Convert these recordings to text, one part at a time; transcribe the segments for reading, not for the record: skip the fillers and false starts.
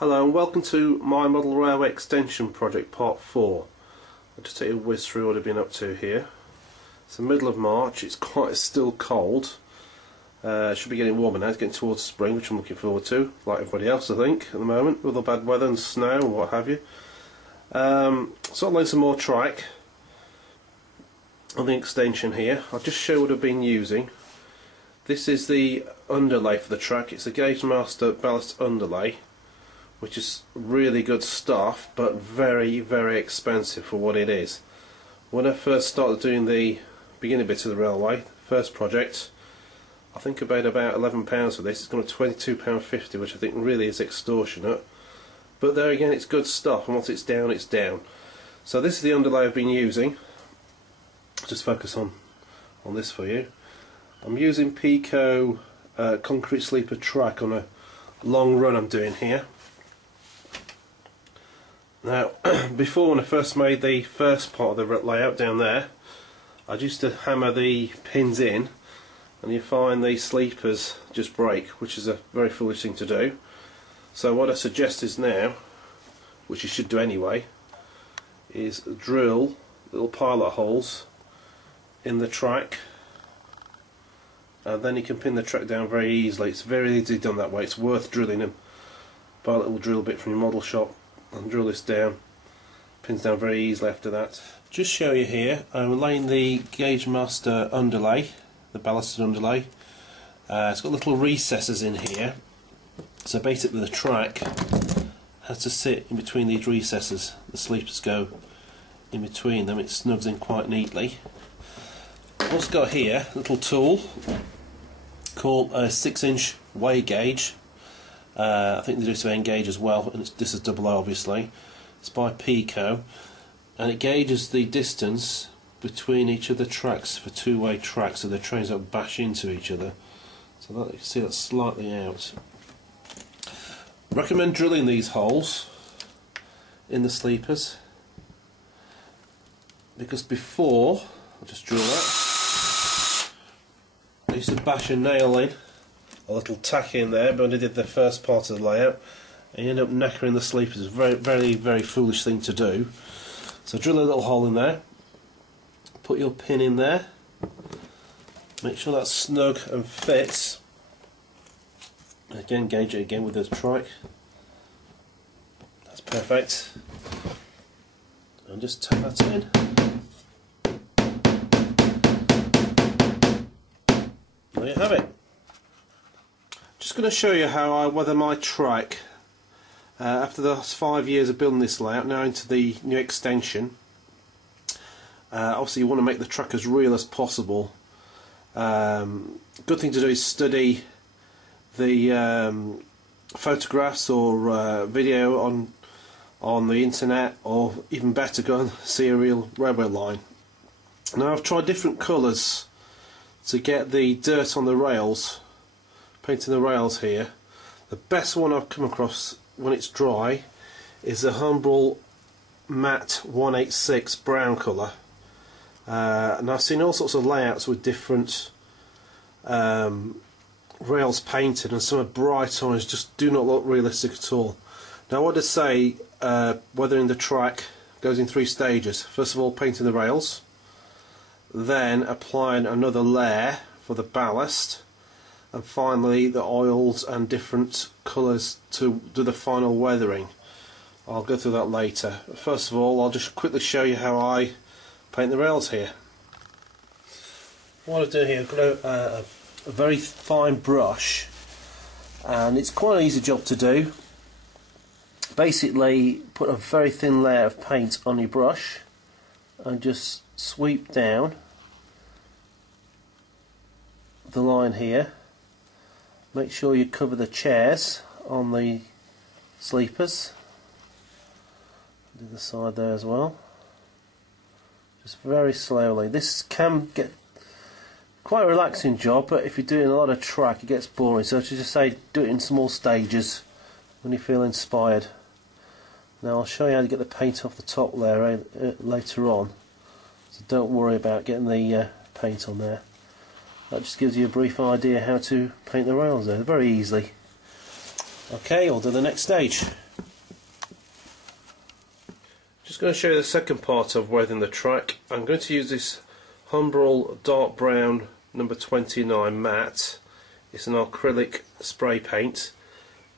Hello and welcome to my model railway extension project part 4. I'll just take you a whiz through what I've been up to here. It's the middle of March, it's quite still cold. Should be getting warmer now, it's getting towards spring, which I'm looking forward to, like everybody else I think at the moment, with all the bad weather and snow and what have you. So I'll lay some more track on the extension here. I'll just show what I've been using. This is the underlay for the track. It's the Gagemaster ballast underlay, which is really good stuff, but very, very expensive for what it is. When I first started doing the beginning bit of the railway, first project, I think I paid about £11 for this. It's gone to £22.50, which I think really is extortionate. But there again, it's good stuff, and once it's down, it's down. So this is the underlay I've been using. Just focus on this for you. I'm using Peco concrete sleeper track on a long run I'm doing here. Now, before, when I first made the first part of the layout down there, I used to hammer the pins in, and you find these sleepers just break, which is a very foolish thing to do. So what I suggest is now, which you should do anyway, is drill little pilot holes in the track, and then you can pin the track down very easily. It's very easily done that way. It's worth drilling them. Buy a little drill bit from your model shop and drill this down. Pins down very easily after that. Just show you here, I'm laying the Gagemaster underlay, the ballasted underlay. It's got little recesses in here, so basically the track has to sit in between these recesses. The sleepers go in between them, it snugs in quite neatly. I've also got here a little tool called a 6-inch weigh gauge. I think they do some N gauge as well, and this is double O obviously. It's by Peco, and it gauges the distance between each of the tracks for two-way tracks, so the trains don't bash into each other. So that, you can see that's slightly out. Recommend drilling these holes in the sleepers, because before, I'll just drill that, I used to bash a nail in, a little tack in there, but when I did the first part of the layout, and you end up knackering the sleepers. It's a very, very, very foolish thing to do. So drill a little hole in there, put your pin in there, make sure that's snug and fits. Again, gauge it again with the track. That's perfect. And just tap that in. There you have it. Just going to show you how I weather my track after the last 5 years of building this layout, now into the new extension. Obviously you want to make the track as real as possible. Good thing to do is study the photographs or video on the internet, or even better, go and see a real railway line. Now I've tried different colours to get the dirt on the rails, painting the rails here. The best one I've come across when it's dry is the Humbrol Matte 186 brown colour. And I've seen all sorts of layouts with different rails painted, and some are bright orange, just do not look realistic at all. Now what I'd say, weathering the track goes in 3 stages. First of all, painting the rails, then applying another layer for the ballast, and finally the oils and different colours to do the final weathering. I'll go through that later. First of all, I'll just quickly show you how I paint the rails here. What I do here, I've got a very fine brush, and it's quite an easy job to do. Basically, put a very thin layer of paint on your brush and just sweep down the line here. Make sure you cover the chairs on the sleepers. Do the side there as well. Just very slowly. This can get quite a relaxing job, but if you're doing a lot of track it gets boring, so I should just say do it in small stages when you feel inspired. Now I'll show you how to get the paint off the top layer later on, so don't worry about getting the paint on there. That just gives you a brief idea how to paint the rails there very easily. Okay, on to the next stage. just going to show you the second part of weathering the track. I'm going to use this Humbrol dark brown number 29 matte. It's an acrylic spray paint,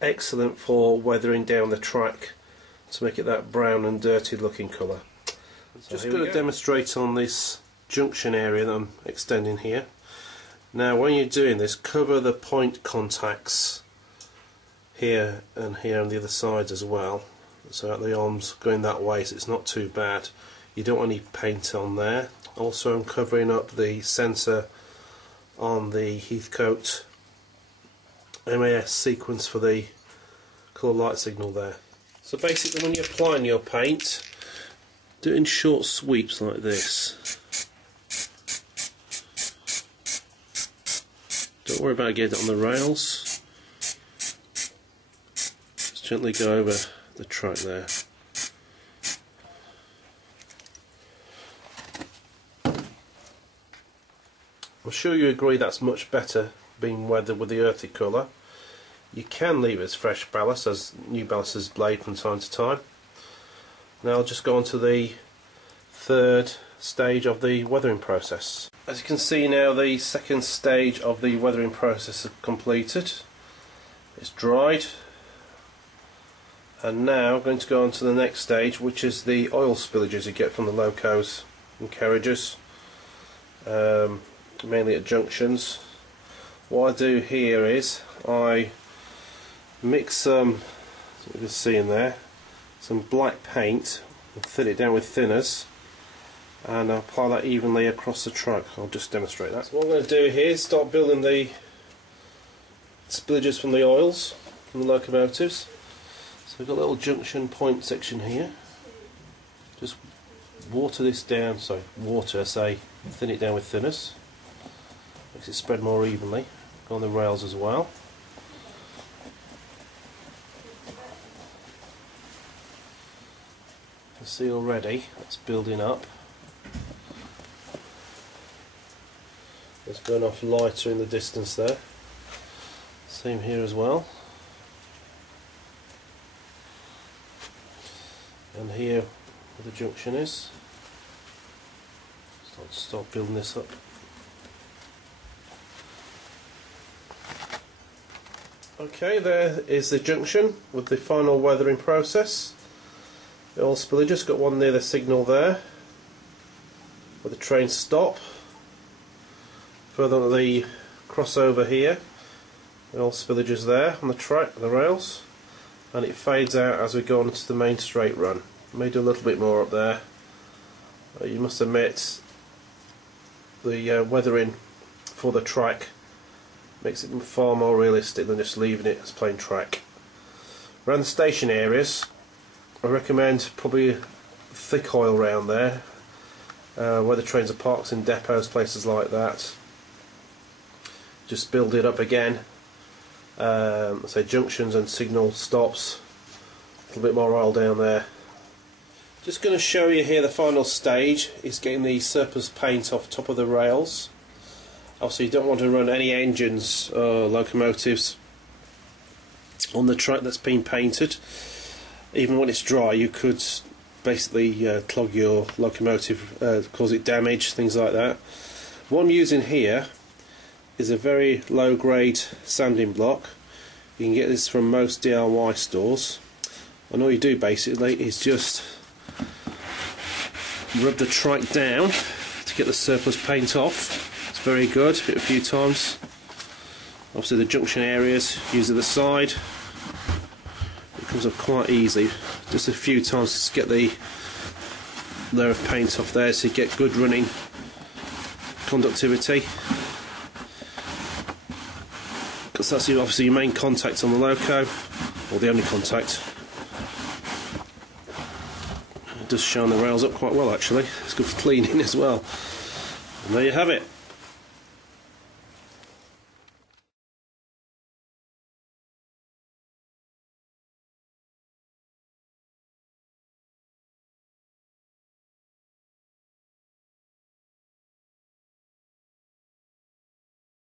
excellent for weathering down the track to make it that brown and dirty looking colour. So just going to demonstrate on this junction area that I'm extending here. Now when you're doing this, cover the point contacts here and here on the other sides as well, so that the arm's going that way, so it's not too bad. You don't want any paint on there. Also I'm covering up the sensor on the Heathcote MAS sequence for the colour light signal there. So basically when you're applying your paint, do it in short sweeps like this. Don't worry about getting it on the rails. Just gently go over the track there. I'm sure you agree that's much better being weathered with the earthy colour. You can leave it as fresh ballast, as New Balance has blade from time to time. Now I'll just go on to the third stage of the weathering process. As you can see now, the second stage of the weathering process is completed. It's dried, and now I'm going to go on to the next stage, which is the oil spillages you get from the locos and carriages, mainly at junctions. What I do here is I mix some, as you can see in there, some black paint and thin it down with thinners, and I'll apply that evenly across the track. I'll just demonstrate that. So what I'm going to do here is start building the spillages from the oils from the locomotives. So we've got a little junction point section here. Just water this down, thin it down with thinners. Makes it spread more evenly. Go on the rails as well. You can see already that's building up. It's going off lighter in the distance there. Same here as well. And here where the junction is. Start building this up. Okay, there is the junction with the final weathering process. The oil spillages, got one near the signal there where the trains stop. Further on the crossover here, the oil spillages there on the track, the rails, and it fades out as we go on to the main straight run. May do a little bit more up there. You must admit the weathering for the track makes it far more realistic than just leaving it as plain track. Around the station areas, I recommend probably thick oil around there, where the trains are parked in depots, places like that. Just build it up again, say junctions and signal stops, a little bit more oil down there. Just going to show you here the final stage is getting the surplus paint off top of the rails. Obviously you don't want to run any engines or locomotives on the track that's been painted. Even when it's dry you could basically clog your locomotive, cause it damage, things like that. What I'm using here is a very low grade sanding block. You can get this from most DIY stores, and all you do basically is just rub the track down to get the surplus paint off. It's very good, hit a few times. Obviously the junction areas, use the side. It comes up quite easy, just a few times to get the layer of paint off there so you get good running conductivity. Because that's obviously your main contact on the loco, or the only contact. It does shine the rails up quite well actually, it's good for cleaning as well. And there you have it.